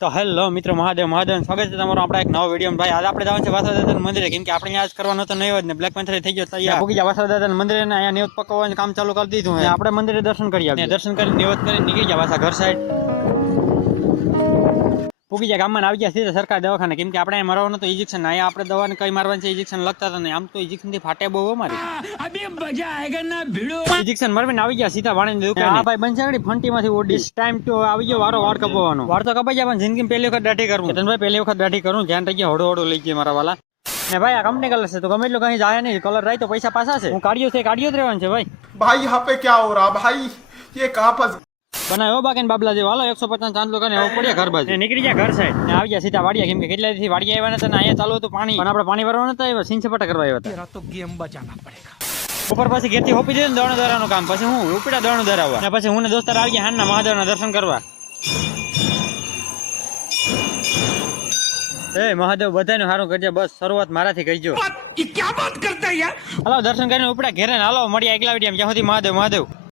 તો હેલો મિત્રો, મહાદેવ સ્વાગત છે તમારું આપણા એક નવો વિડીયો. ભાઈ આજે આપણે જવાનું છે વાસુદાદાના મંદિરે, કેમ કે આપણે આજ કરવાનો તો નહીં હોય ને બ્લેક પેન્થર થઈ ગયો તૈયાર. પૂગી ગયા વાસુદાદાના મંદિરે ને અહીંયા નિવત પકવવાનું કામ ચાલુ કરી દીધું. આપણે મંદિરે દર્શન કરી આવ્યા, દર્શન કરીને નિવત કરીને નીકળી ગયા પાછા ઘર સાઈડ. પૂગી ગયા ગામમાં આવી ગયા સીધા સરકાર દવાખાને, કેમ કે આપણે મરવાનું તો ઇન્જેક્શન, અહીંયા આપણે દવાને કઈ મારવાનું છે ઇન્જેક્શન લગતા હતા નહીં. આમ તો ઇન્જેક્શન થી ફાટે બહુ અમારી ઇન્જેક્શન મરવીને આવી ગયા સીધા વાણીની દુકાને. આ ભાઈ બંચાગડી ફંટીમાંથી ઓડી ટાઈમ ટુ આવી ગયો વારો વાળ કપાવવાનો. વાળ તો કપાઈ જાય પણ જિંદગી પહેલી વખત દાઢી કરું. ભાઈ પહેલી વખત દાઢી કરું, ધ્યાન રાખી હળો હળો લઈ ગયા મારા વાલા. ને ભાઈ આ કંપની કલર છે તો ગમે એટલું કहीं જાય નહીં, કલર રાય તો પૈસા પાછા છે. હું કાઢ્યો છે, કાઢ્યો જ રહેવાનું છે ભાઈ. भाई यहाँ पे क्या हो रहा भाई, ये कहाँ फंस બનાવ્યો બાકી બાબલા જેવો. હાલો 150 ચાંદલો કરીને હવે પડ્યા ઘર બાજુ નીકળી ગયા ઘર સાઈડ ને આવી ગયા સીધા વાડિયા, કેમ કે કેટલા દિવસથી વાડિયા આવ્યા નતા ને અહીંયા ચાલુ હતું પાણી, પણ આપણે પાણી ભરવા નતા આવ્યા, સિંચ સપાટા કરવા આવ્યા હતા. તો ગેમ બચાવવા પડેગા. ઉપર પછી ઘેરથી હોપી દીધું ને દોણ દરાનું કામ, પછી હું ઉપડા દોણ દરાવવા ને પછી હું ને દોસ્તાર આવી ગયા હાનના મહાદેવના દર્શન કરવા. એ મહાદેવ બધાનું સારું કરજે, બસ શરૂઆત મારાથી કરજો. હાલો દર્શન કરીને ઉપડા ઘેરે હાલો મળીએ આગલા વિડીયો જ્યાં સુધી મહાદેવ.